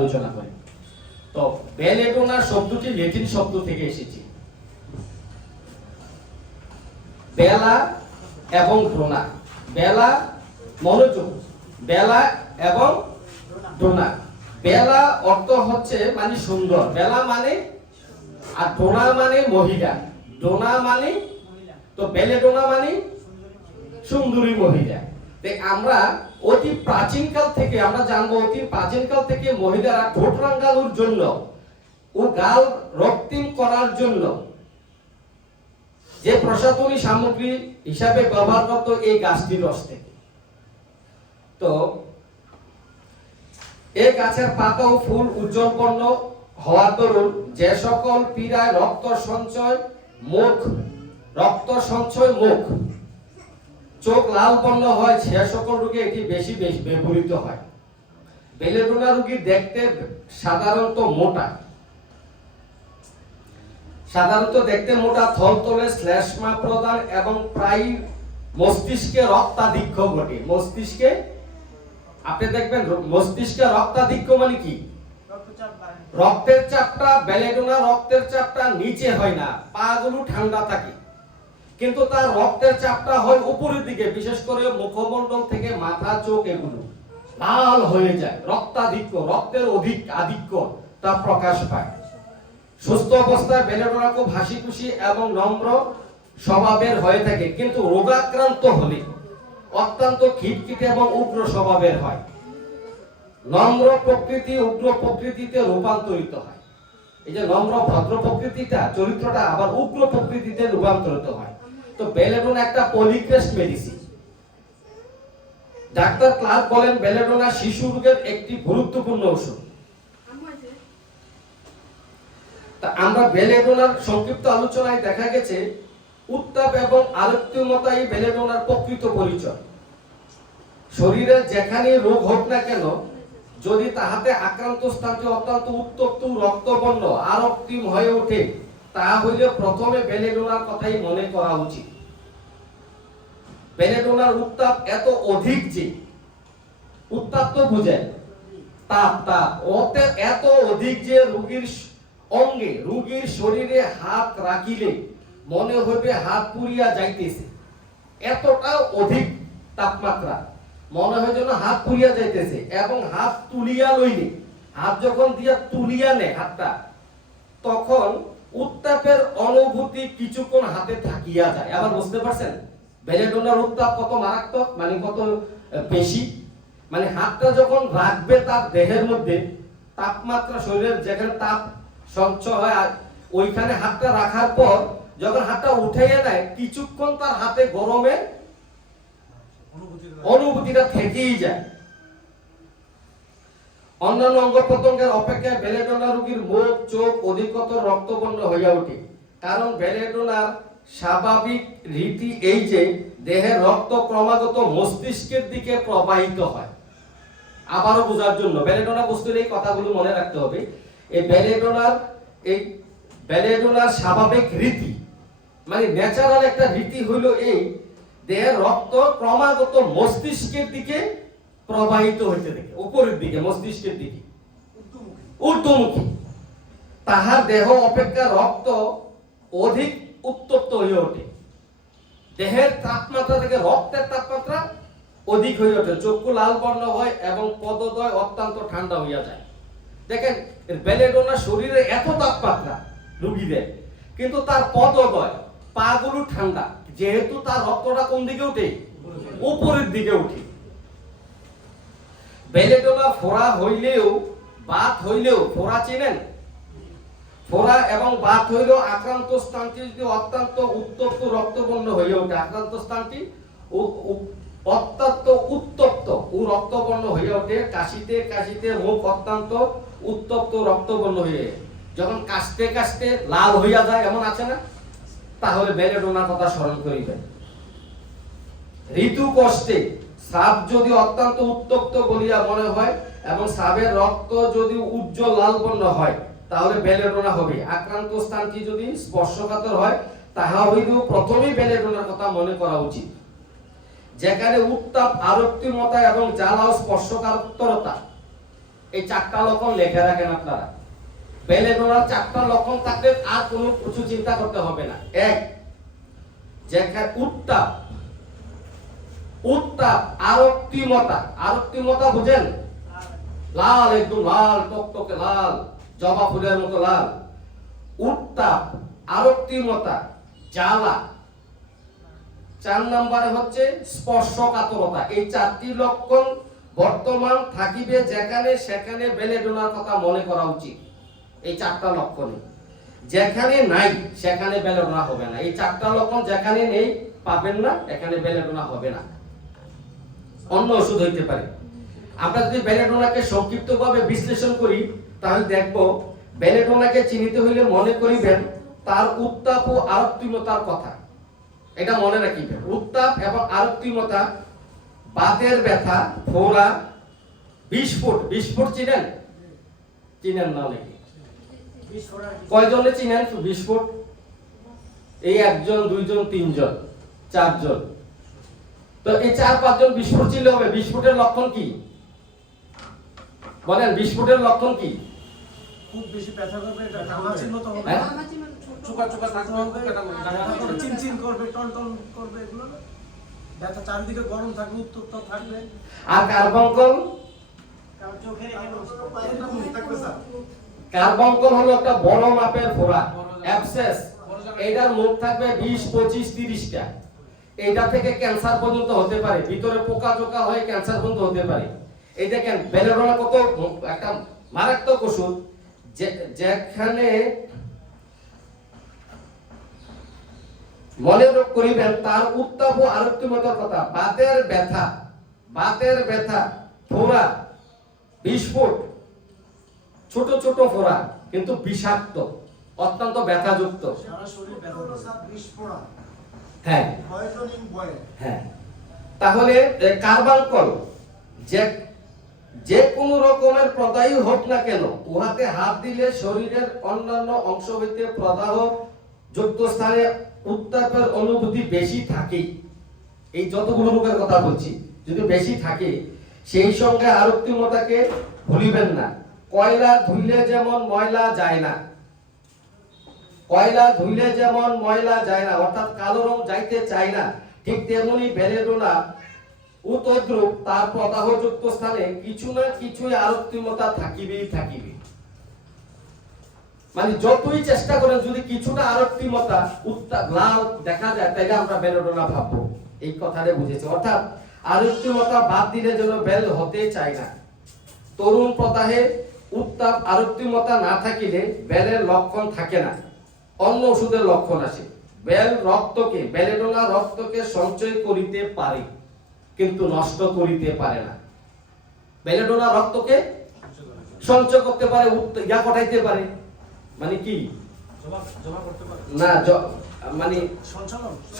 আলোচনা করি। তো বেলেডোনা শব্দটি ল্যাটিন শব্দ থেকে এসেছে। বেলা এবং ডোনা, বেলা মনোযোগ, বেলা এবং ডোনা। বেলা অর্থ হচ্ছে মানে সুন্দর, বেলা মানে, আর ডোনা মানে মহিলা, ডোনা মানে, তো বেলেডোনা মানে সুন্দরী মহিলা। আমরা অতি প্রাচীনকাল থেকে আমরা জানবো, অতি প্রাচীনকাল থেকে মহিলারা ঠোঁট রাঙানোর জন্য ও গাল রক্তিম করার জন্য যে প্রসাধনী সামগ্রী হিসাবে ব্যবহার করত এই গাছটির রস থেকে। তো এই গাছের পাতা ও ফুল উজ্জ্বল বর্ণ হওয়ার দরুন যে সকল পীড়ায় রক্ত সঞ্চয় মুখ, চোখ লাল বর্ণ হয়, সে সকল রোগে এটি বেশি ব্যবহৃত হয়। বেলেডোনা রোগী দেখতে সাধারণত মোটা, থলথলে শ্লেষ্মা প্রদান এবং প্রায় মস্তিষ্কে রক্তাধিক্য ঘটে। মস্তিষ্কে আপনি দেখবেন মস্তিষ্কে রক্তাধিক্য মানে কি? রক্তের চাপটা, বেলেডোনা রক্তের চাপটা নিচে হয় না, পা গুলো ঠান্ডা থাকে, কিন্তু তার রক্তের চাপটা হয় উপরের দিকে, বিশেষ করে মুখমণ্ডল থেকে মাথা, চোখ এগুলো লাল হয়ে যায়। রক্তাধিক্য, রক্তের আধিক্য তা প্রকাশ পায়। সুস্থ অবস্থায় বেলেডোনা খুব হাসি খুশি এবং নম্র স্বভাবের হয়ে থাকে, কিন্তু রোগাক্রান্ত হলে অত্যন্ত খিটখিটে এবং উগ্র স্বভাবের হয়। নম্র প্রকৃতি উগ্র প্রকৃতিতে রূপান্তরিত হয়। এই যে নম্র ভদ্র প্রকৃতিটা, চরিত্রটা আবার উগ্র প্রকৃতিতে রূপান্তরিত হয়। তো বেলেডোনা একটা পলিক্রেস্ট মেডিসিন। ডাক্তার ক্লার্ক বলেন বেলেডোনা শিশু রোগের একটি গুরুত্বপূর্ণ ওষুধ। তা আমরা বেলেডোনার সংক্ষিপ্ত আলোচনায় দেখা গেছে উত্তাপ এবং আরক্তিমতাই বেলেডোনার প্রকৃত পরিচয়। শরীরের যেখানে রোগ হোক না কেন, যদি তাহাতে আক্রান্ত স্থানটি অত্যন্ত উত্তপ্ত রক্তবর্ণ আরক্তিম হয়ে ওঠে, তা হইলে প্রথমে বেলেডোনার কথাই মনে করা উচিত। বেলেডোনার উত্তাপ এত অধিক যে, উত্তাপ তো বুঝেন, তাপ ওতে এত অধিক যে রোগীর অঙ্গে, রোগীর শরীরে হাত রাখিলে মনে হইবে হাত পুড়িয়া যাইতেছে। এতটা অধিক তাপমাত্রা, মনে হয় যেন হাত পুড়িয়া যাইতেছে। এবং হাত তুলিয়া লইলে, হাত যখন দিয়া তুলিয়া নেয় হাতটা, তখন উত্তাপের অনুভূতি কিছুক্ষণ হাতে থাকিয়া যায়। আবার বুঝতে পারছেন বেলেডোনার উত্তাপ কত মারাত্মক, মানে কত বেশি। মানে হাতটা যখন রাখবে তার দেহের মধ্যে, তাপমাত্রা শরীরের যেখানে তাপ সঞ্চয় হয়, ওইখানে হাতটা রাখার পর যখন হাতটা উঠাইয়া নেয়, কিছুক্ষণ তার হাতে গরমের অনুভূতিটা থেকেই যায়। অন্যান্য অঙ্গ প্রত্যঙ্গের অপেক্ষা বেলেডোনা রোগীর মুখ, চোখ অধিকতর রক্তবর্ণ হইয়া ওঠে। কারণ বেলেডোনার স্বাভাবিক রীতি এই যে দেহের রক্ত ক্রমাগত মস্তিষ্কের দিকে প্রবাহিত হয়। আবারও বোঝার জন্য বেলেডোনা বস্তুর এই কথাগুলো মনে রাখতে হবে। এই বেলেডোনার স্বাভাবিক রীতি মানে ন্যাচারাল একটা রীতি হইল এই, দেহের রক্ত ক্রমাগত মস্তিষ্কের দিকে প্রবাহিত হইতে থাকে, উপরের দিকে, মস্তিষ্কের দিকে ঊর্ধ্বমুখী। তাহার দেহ অপেক্ষা রক্ত অধিক উত্তপ্ত হয়ে ওঠে। দেহের তাপমাত্রা থেকে রক্তের তাপমাত্রা অধিক হয়ে ওঠে, চক্ষু লাল বর্ণ হয় এবং পদদ্বয় অত্যন্ত ঠান্ডা হইয়া যায়। দেখেন বেলেডোনা শরীরে এত তাপমাত্রা রোগীদের, কিন্তু তার পদদ্বয়, পা গুলো ঠান্ডা, যেহেতু তার রক্তটা কোন দিকে ওঠে? উপরের দিকে ওঠে। বেলেডোনা ফোড়া হইলেও, বাত হইলেও, ফোড়া চিনেন? ফোড়া এবং বাত হইলেও আক্রান্ত স্থানটি যদি অত্যন্ত উত্তপ্ত রক্তবর্ণ হয়ে ওঠে, আক্রান্ত স্থানটি অত্যন্ত উত্তপ্ত ও রক্তবর্ণ হয়ে ওঠে। কাশিতে মুখ অত্যন্ত উত্তপ্ত রক্তবর্ণ হয়ে, যখন কাশতে লাল হইয়া যায়, এমন আছে না? তাহলে বেলেডোনার কথা স্মরণ করিবেন। ঋতু কষ্টে স্রাব যদি অত্যন্ত উত্তপ্ত বলিয়া মনে হয় এবং স্রাবের রক্ত যদি উজ্জ্বল লাল বর্ণ হয়, তাহলে বেলেডোনা হবে। আক্রান্ত স্থানটি যদি স্পর্শকাতর হয়, তাহা হইলেও প্রথমেই বেলেডোনার কথা মনে করা উচিত। যেখানে উত্তাপ, আরক্তিমতা এবং জ্বালা ও স্পর্শকাতরতা এই 4টা লক্ষণ লিখে রাখেন আপনারা। বেলেডোনার 4টা লক্ষণ থাকলে আর কোনো কিছু চিন্তা করতে হবে না। এক, যেখানে উত্তাপ, উত্তাপ, আরক্তিমতা, আরক্তিমতা বুঝেন? লাল, একদম লাল, টকটকে লাল, জবা ফুলের মতো লাল। উত্তাপ, আরক্তিমতা, জ্বালা। 4 নম্বরে হচ্ছে স্পর্শকাতরতা। এই 4টি লক্ষণ বর্তমান থাকিবে যেখানে সেখানে বেলেডোনার কথা মনে করা উচিত। এই 4টা লক্ষণ যেখানে নাই সেখানে বেলেডোনা হবে না। এই 4টা লক্ষণ যেখানে নেই পাবেন না, এখানে বেলেডোনা হবে না। অন্য ওষুধ হইতে পারে। আমরা যদি বেলেডোনাকে সংক্ষিপ্তভাবে বিশ্লেষণ করি তাহলে দেখব বেলেডোনাকে চিনিতে হইলে মনে করিবেন তার উত্তাপ ও আরক্তিমতার কথা। এটা মনে রাখিবেন। উত্তাপ এবং আরক্তিমতা, বাতের ব্যথা, ফোড়া, বিস্ফোট। বিস্ফোট চিনেন? চিনেন না নাকি? কয়জনে চিনেন বিস্ফোট? এই 1 জন, 2 জন, 3 জন, 4 জন। তো এই 4-5 জন বিস্ফোট চিনলে হবে। বিস্ফোটের লক্ষণ কি বলেন? বিস্ফোটের লক্ষণ কি? খুব বেশি ব্যথা করবে, এটা ঘামাচির মতো হবে, চুকা চুকা থাকবে, চিনচিন করবে, টনটন করবে, এগুলো ব্যথা, চারিদিকে গরম থাকবে, উত্তপ্ত থাকবে। আর কার্বঙ্কল? কার্বঙ্কল হলো একটা বড় মাপের ফোড়া, অ্যাবসেস। এটার মুখ থাকবে 20, 25, 30টা। এইটা থেকে ক্যান্সার পর্যন্ত হতে পারে, ভিতরে পোকা জোকা হয়ে ক্যান্সার পর্যন্ত হতে পারে। এই দেখেন বেলেডোনা কত একটা মারাত্মক ওষুধ। যেখানে মনে করিবেন তার উত্তাপ ও আরক্তিমতার কথা। বাতের ব্যথা, বাতের ব্যথা, ফোড়া, বিস্ফোট, ছোট ছোট ফোড়া কিন্তু বিষাক্ত, অত্যন্ত ব্যথাযুক্ত। সারা শরীর ব্যথা, বিস্ফোরা। হ্যাঁ পয়জনিং বয়। হ্যাঁ, তাহলে কার্বাঙ্কল যে কোনো রকমের প্রদাহী হোক না কেন, উহাতে হাত দিলে শরীরের অন্যান্য অংশ হইতে প্রদাহ যুক্ত স্থানে উত্তাপের অনুভূতি বেশি থাকে। এই যতগুলো রোগের কথা বলছি যদি বেশি থাকে, সেই সঙ্গে আরক্তিমতাকে ভুলিবেন না। কয়লা ধুইলে যেমন ময়লা যায় না, কয়লা ধুইলে যেমন ময়লা যায় না, অর্থাৎ কালো রং যাইতে চায় না, ঠিক তেমনি বেলেডোনা উতদ্রুপ তার প্রদাহযুক্ত স্থানে কিছু না কিছুই আরক্তিমতা থাকিবেই থাকিবে। মানে যতই চেষ্টা করেন যদি কিছুটা আরক্তিমতা, উত্তাপ, লাল দেখা যায় তাইলে আমরা বেলেডোনা ভাববো। এই কথাটা বুঝেছি। অর্থাৎ আরক্তিমতা বাদ দিলে যেন বেল হতে চায় না। তরুণ প্রদাহে উত্তাপ, আরক্তিমতা না থাকিলে বেলের লক্ষণ থাকে না, অন্য ওষুধের লক্ষণ আসে। বেল রক্তকে, বেলেডোনা রক্তকে সঞ্চয় করিতে পারে কিন্তু নষ্ট করিতে পারে না। বেলেডোনা রক্তকে সঞ্চয় করতে পারে, ইয়া কটাইতে পারে, মানে কি জমা করতে পারে না, মানে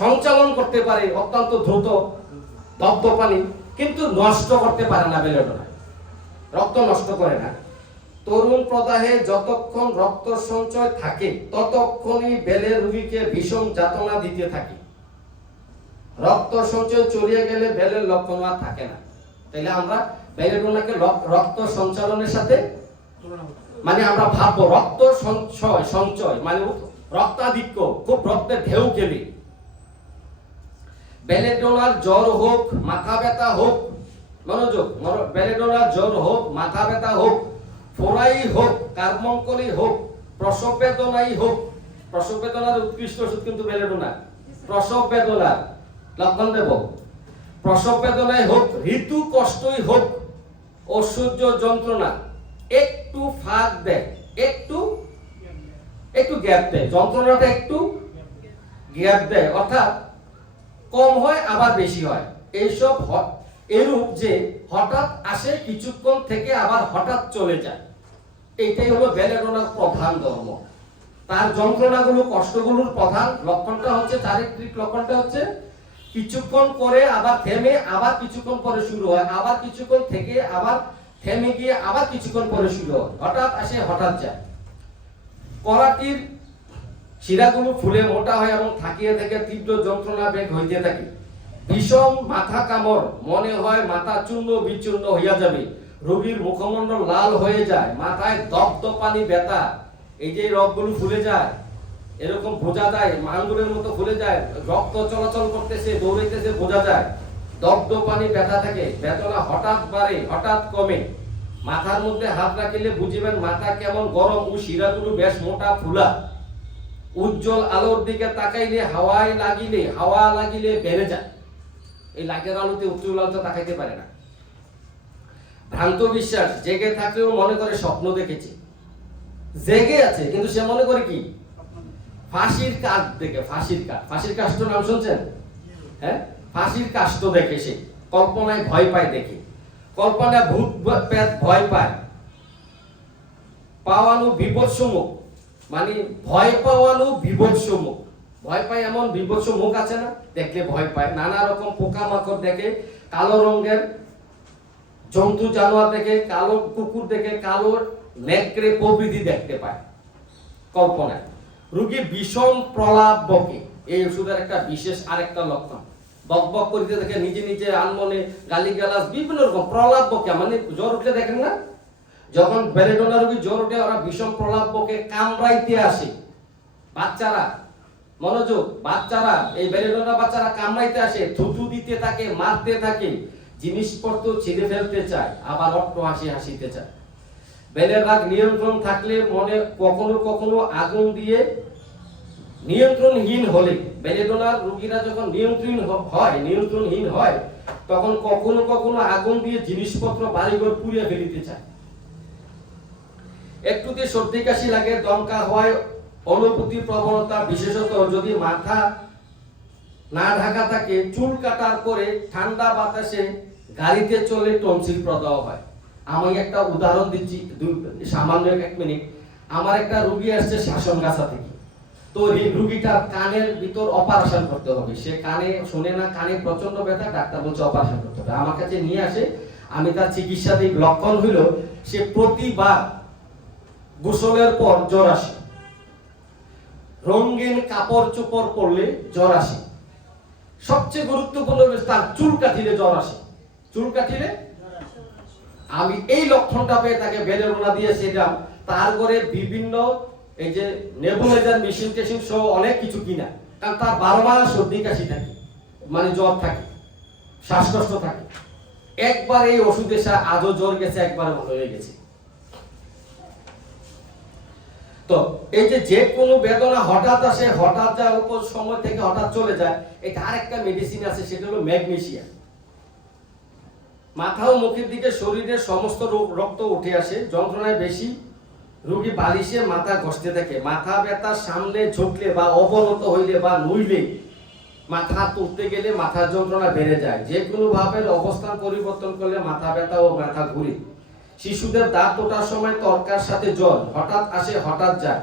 সঞ্চালন করতে পারে অত্যন্ত দ্রুত, দপদপানি, কিন্তু নষ্ট করতে পারে না। বেলেডোনা রক্ত নষ্ট করে না। তরুণ প্রদাহে যতক্ষণ রক্ত সঞ্চয় থাকে ততক্ষণই বেলের রোগীকে ভীষণ যাতনা দিতে থাকে। রক্ত সঞ্চয় চলিয়ে গেলে বেলের লক্ষণ আর থাকে না। তাইলে আমরা বেলেডোনাকে রক্ত সঞ্চালনের সাথে মানে আমরা ভাববো রক্ত সঞ্চয়, সঞ্চয় মানে রক্তাধিক্য, খুব রক্তের ঢেউ গেলে। বেলেডোনার জ্বর হোক, মাথা ব্যথা হোক, মনোযোগ, বেলেডোনার জ্বর হোক, মাথা ব্যথা হোক, ফোড়াই হোক, কার্বঙ্কলই হোক, প্রসব বেদনাই হোক। প্রসব বেদনার উৎকৃষ্ট ওষুধ কিন্তু বেলেডোনা। প্রসব বেদনার লক্ষণ দেব, প্রসব বেদনাই হোক, ঋতু কষ্টই হোক, অসহ্য যন্ত্রণা, একটু ফাঁক দেয়, একটু গ্যাপ দেয়, যন্ত্রণাটা একটু গ্যাপ দেয়, অর্থাৎ কম হয় আবার বেশি হয়। এইসব এরূপ যে হঠাৎ আসে কিছুক্ষণ থেকে আবার হঠাৎ চলে যায়। এইটাই হলো বেলেডোনার প্রধান ধর্ম। তার যন্ত্রণাগুলো, কষ্টগুলোর প্রধান লক্ষণটা হচ্ছে, চারিত্রিক লক্ষণটা হচ্ছে কিছুক্ষণ করে আবার থেমে, আবার কিছুক্ষণ পরে শুরু হয়, আবার কিছুক্ষণ থেকে আবার থেমে গিয়ে আবার কিছুক্ষণ পরে শুরু হয়, হঠাৎ আসে হঠাৎ যায়। করাটির শিরাগুলো ফুলে মোটা হয় এবং থাকিয়ে থেকে তীব্র যন্ত্রণা বেগ হইতে থাকে। ভীষণ মাথা কামড়, মনে হয় মাথা চূর্ণ বিচূর্ণ হইয়া যাবে, রোগীর মুখমণ্ডল লাল হয়ে যায়, মাথায় দপদপানি ব্যথা, এই যে রগগুলো ফুলে যায়, এরকম বোঝা যায়, আঙ্গুরের মতো ফুলে যায়, রক্ত চলাচল করতেছে, দৌড়াইতেছে, বোঝা যায়, দপদপানি ব্যথা থাকে, বেদনা হঠাৎ বাড়ে, হঠাৎ কমে, মাথার মধ্যে হাত রাখিলে বুঝিবেন মাথা কেমন গরম ও শিরাগুলো বেশ মোটা ফুলা, উজ্জ্বল আলোর দিকে তাকাইলে হাওয়া লাগিলে বেড়ে যায়। এই লাইটের আলোতে উজ্জ্বল আলোতে তাকাইতে পারে না। ভ্রান্ত বিশ্বাস, জেগে থাকলেও মনে করে স্বপ্ন দেখেছে, জেগে আছে কিন্তু সে মনে করে কি ফাঁসির কাঠ দেখে, ফাঁসির কাষ্ঠ নাম শুনছেন? হ্যাঁ, ফাঁসির কাষ্ঠ দেখে সে, কল্পনায় ভয় পায়, দেখে কল্পনায় ভূত প্রেত ভয় পায়, পাওয়ানো বিভৎস মুখ, মানে ভয় পাওয়ানো বিভৎস মুখ, ভয় পায় এমন বিভৎস মুখ আছে না, দেখলে ভয় পায়, নানা রকম পোকামাকড় দেখে, কালো রঙের জন্তু জানোয়ার দেখে, কালো কুকুর দেখে, কালো নেকড়ে প্রভৃতি দেখতে পায় কল্পনায়। রোগী বিষম প্রলাপ বকে, এই ওষুধের একটা বিশেষ আরেকটা লক্ষণ, বকবক করিতে দেখে, নিজে নিজে আনমনে গালিগালাজ বিভিন্ন রকম প্রলাপ বকে, মানে জ্বর উঠলে দেখেন না, যখন বেলেডোনা রোগী জ্বর উঠে ওরা বিষম প্রলাপ বকে, কামড়াইতে আসে বাচ্চারা, মনোযোগ, বাচ্চারা, এই বেলেডোনা বাচ্চারা কামড়াইতে আসে, থুতু দিতে থাকে, মারতে থাকে, জিনিসপত্র ছিঁড়ে ফেলতে চায়, আবার অট্ট হাসিতে চায়। বেলের রাগ নিয়ন্ত্রণ থাকলে মনে কখনো কখনো আগুন দিয়ে, নিয়ন্ত্রণহীন হলে, বেলেডোনার রোগীরা যখন নিয়ন্ত্রণহীন হয় তখন কখনো কখনো আগুন দিয়ে জিনিসপত্র বাড়িঘর পুড়িয়ে ফেলিতে চায়। একটুতে সর্দি কাশি লাগে, দমকা হওয়ায় অনুভূতি প্রবণতা, বিশেষত যদি মাথা না ঢাকা থাকে, চুল কাটার পরে ঠান্ডা বাতাসে গাড়িতে চলে টনসিল প্রদাহ হয়। আমি একটা উদাহরণ দিচ্ছি, সামান্য 1 মিনিট। আমার একটা রোগী আসছে শাসনগাছা থেকে, তো এই রোগীটার কানের ভিতর অপারেশন করতে হবে, সে কানে শুনে না, কানে প্রচন্ড ব্যথা, ডাক্তার বলছে অপারেশন করতে হবে, আমার কাছে নিয়ে আসে, আমি তার চিকিৎসা দিই। লক্ষণ হইল সে প্রতিবার গোসলের পর জ্বর আসে, রঙিন কাপড় চোপড় পরলে জ্বর আসে, সবচেয়ে গুরুত্বপূর্ণ তার চুল কাটিলে জ্বর আসে, চুল কাটিলে। আমি এই লক্ষণটা পেয়ে তাকে বেলেডোনা দিয়েছিলাম, তার ঘরে বিভিন্ন এই যে নেবুলাইজার মেশিন টেশিন সহ অনেক কিছু কিনা, কারণ তার 12 মাস সর্দি কাশি থাকে, মানে জ্বর থাকে, শ্বাসকষ্ট থাকে। একবার এই ওষুধে আজও জ্বর গেছে, একবার ভালো হয়ে গেছে। তো এই যে কোনো বেদনা হঠাৎ আসে, হঠাৎ যায়, অল্প সময় থেকে হঠাৎ চলে যায়, এটা আরেকটা মেডিসিন আছে, সেটা হলো ম্যাগনেসিয়াম। মাথা ও মুখের দিকে শরীরের সমস্ত রক্ত উঠে আসে, যন্ত্রণায় বেশি, রোগী বালিশে মাথা ঘষতে থাকে, মাথা ব্যথা সামনে ঝুঁকলে বা অবনত হইলে বা নুইলে, মাথা তুলতে গেলে মাথার যন্ত্রণা বেড়ে যায়, যে কোনো ভাবের অবস্থান পরিবর্তন করলে মাথা ব্যথা ও মাথা ঘুরে। শিশুদের দাঁত ওঠার সময় তরকার সাথে জ্বর হঠাৎ আসে, হঠাৎ যায়,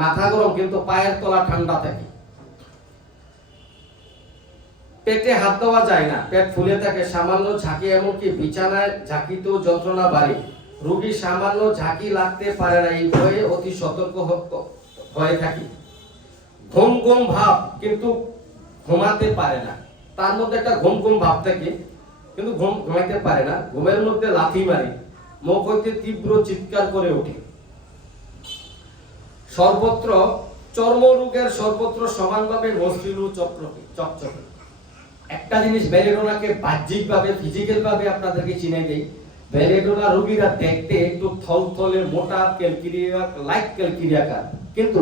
মাথা গরম কিন্তু পায়ের তলা ঠান্ডা থাকে, পেটে হাত দেওয়া যায় না, পেট ফুলে থাকে, সামান্য ঝাঁকি, এমনকি বিছানায় ঝাঁকিতেও যন্ত্রণা বাড়ে, রোগী সামান্য ঝাঁকি লাগতে পারে না, এই ভয়ে অতি সতর্ক হয়ে থাকে। ঘুম ঘুম ভাব, কিন্তু ঘুমাতে পারে না, তার মধ্যে একটা ঘুম ঘুম ভাব থাকে কিন্তু ঘুমাইতে পারে না, ঘুমের মধ্যে লাথি মারে, মুখ হইতে তীব্র চিৎকার করে ওঠে। সর্বত্র চর্মরোগের সর্বত্র সমানভাবে মসৃণ ও চকচকে। একটা জিনিস বেলেডোনাকে বাহ্যিকভাবে, ফিজিক্যাল ভাবে আপনাদেরকে চিনাই দেই, বেলেডোনা রোগীরা দেখতে একটু থলথলে, মোটা, ক্যালকিরিয়াকার, কিন্তু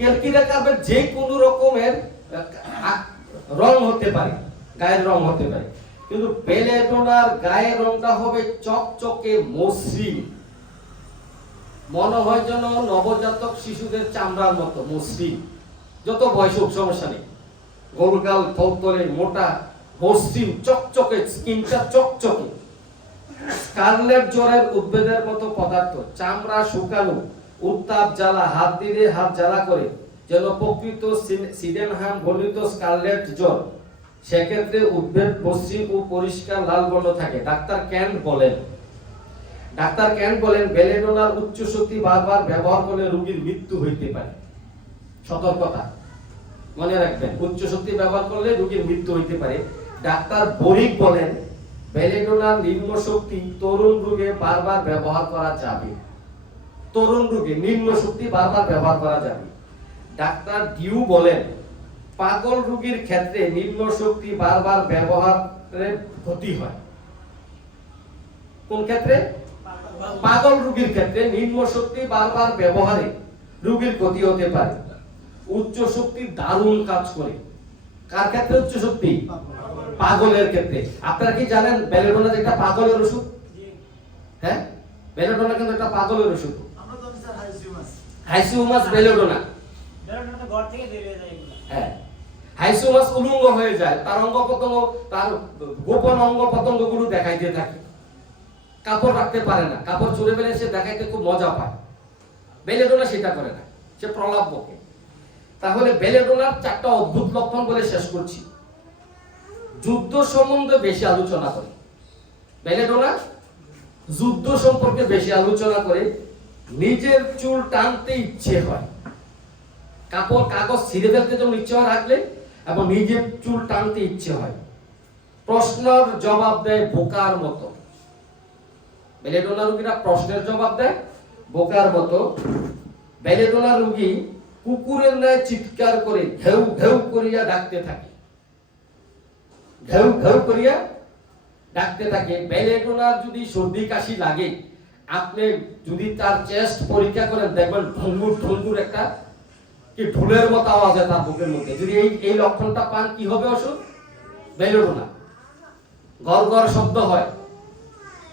ক্যালকিরিয়াকার যে কোনো রকমের রং হতে পারে, গায়ের রং হতে পারে, কিন্তু বেলেডোনার গায়ের রংটা হবে চকচকে মসৃণ, মনে হয় যেন নবজাতক শিশুদের চামড়ার মতো মসৃণ, যত বয়স হোক সমস্যা নেই, গোলগাল, থলথলে, মোটা, মসৃণ, চকচকে, স্কিনটা চকচকে। স্কারলেট জ্বরের উদ্ভিদের মতো পদার্থ, চামড়া শুকানো, উত্তাপ জ্বালা, হাত দিলে হাত জ্বালা করে, যেন প্রকৃত সিডেনহাম বর্ণিত স্কারলেট জ্বর। সেক্ষেত্রে উদ্ভিদ মসৃণ ও পরিষ্কার লাল বর্ণ থাকে। ডাক্তার ক্যান্ট বলেন বেলেডোনার উচ্চ শক্তি বারবার ব্যবহার করলে রোগীর মৃত্যু হইতে পারে। সতর্কতা, মনে রাখবেন, উচ্চ শক্তি ব্যবহার করলে রোগীর মৃত্যু হইতে পারে। ডাক্তার বোরিক বলেন বেলেডোনার নিম্ন শক্তি তরুণ রোগে বারবার ব্যবহার করা যাবে। তরুণ রোগে নিম্ন শক্তি বারবার ব্যবহার করা যাবে। ডাক্তার ডিউ বলেন পাগল রোগীর ক্ষেত্রে নিম্ন শক্তি বারবার ব্যবহারের ক্ষতি হয়। কোন ক্ষেত্রে? পাগল রোগীর ক্ষেত্রে নিম্ন শক্তি বারবার ব্যবহারে রোগীর ক্ষতি হতে পারে। উচ্চ শক্তি দারুণ কাজ করে। কার ক্ষেত্রে উচ্চ শক্তি? পাগলের ক্ষেত্রে। আপনারা কি জানেন বেলেডোনা একটা পাগলের ওষুধ? হ্যাঁ, বেলেডোনা কিন্তু একটা পাগলের ওষুধ। আমরা তো স্যার হাইসিউমাস বেলেডোনা। বেলেডোনা তো ঘর থেকে বের হয়ে যায় এগুলো। হ্যাঁ, হাইসিউমাস উলঙ্গ হয়ে যায়, তার অঙ্গ প্রত্যঙ্গ, তার গোপন অঙ্গ প্রত্যঙ্গগুলো দেখাইতে থাকে। কাপড় রাখতে পারে না, কাপড় চুরে ফেলে সে দেখাইতে খুব মজা পায়। বেলেডোনা সেটা করে না, সে প্রলাপ বকে। তাহলে বেলেডোনার 4টা অদ্ভুত লক্ষণ বলে শেষ করছি। যুদ্ধ সম্বন্ধে বেশি আলোচনা করে বেলেডোনা, যুদ্ধ সম্পর্কে বেশি আলোচনা করে। নিজের চুল টানতে ইচ্ছে হয়, কাপড় কাগজ ছিঁড়ে ফেলতে যখন ইচ্ছে হয় রাখলে, এবং নিজের চুল টানতে ইচ্ছে হয়। প্রশ্নের জবাব দেয় বোকার মতো। বেলেডোনা রোগীরা প্রশ্নের জবাব দেয় বোকার মতো। বেলেডোনা রোগী কুকুরের ন্যায় চিৎকার করে ঘেউ ঘেউ করিয়া ডাকতে থাকে, ঘেউ ঘেউ করিয়া ডাকতে থাকে। বেলেডোনার যদি সর্দি কাশি লাগে, আপনি যদি তার চেস্ট পরীক্ষা করেন, দেখবেন ঠুঙ্গুর ঠুঙ্গুর একটা কি ঢোলের মতো আওয়াজ হয় তার বুকের মধ্যে। যদি এই লক্ষণটা পান, কি হবে ওষুধ? বেলেডোনা। গড় গড় শব্দ হয়,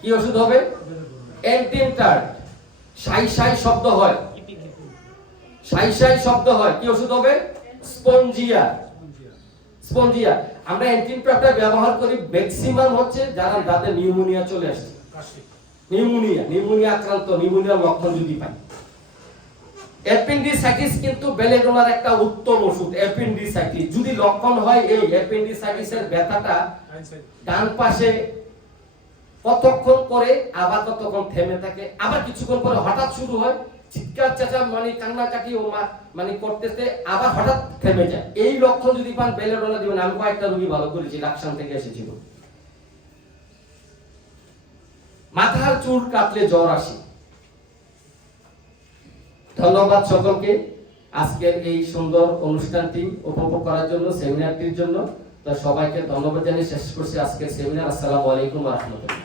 কি ওষুধ হবে? অ্যান্টিনটার্ড। সাই সাই শব্দ হয়, সাই সাই শব্দ হয়, কি ওষুধ হবে? স্পঞ্জিয়া। স্পঞ্জিয়া। আমরা অ্যান্টিনটার্ডটা ব্যবহার করি ম্যাক্সিমাম হচ্ছে যারা দাঁতে নিউমোনিয়া চলে আসছে, নিউমোনিয়া আক্রান্ত, নিউমোনিয়ার লক্ষণ যদি পাই। অ্যাপেন্ডিসাইটিস কিন্তু বেলেডোনার একটা উত্তম ওষুধ। অ্যাপেন্ডিসাইটিস যদি লক্ষণ হয়, এই অ্যাপেন্ডিসাইটিসের ব্যথাটা ডান পাশে কতক্ষণ করে, আবার কতক্ষণ থেমে থাকে, আবার কিছুক্ষণ পরে হঠাৎ শুরু হয়, চিৎকার চেঁচা মানে কান্নাকাটি ও মানে করতেছে, আবার হঠাৎ থেমে যায়। এই লক্ষণ যদি পান, বেলেডোনা দিবেন। আমি কয়েকটা রোগী ভালো করেছি, লাকসাম থেকে এসেছিল। মাথার চুল কাটলে জ্বর আসে। ধন্যবাদ সকলকে আজকের এই সুন্দর অনুষ্ঠানটি উপভোগ করার জন্য, সেমিনারটির জন্য। তো সবাইকে ধন্যবাদ জানিয়ে শেষ করছি আজকের সেমিনার। আসসালামু আলাইকুম ওয়া রাহমাতুল্লাহ।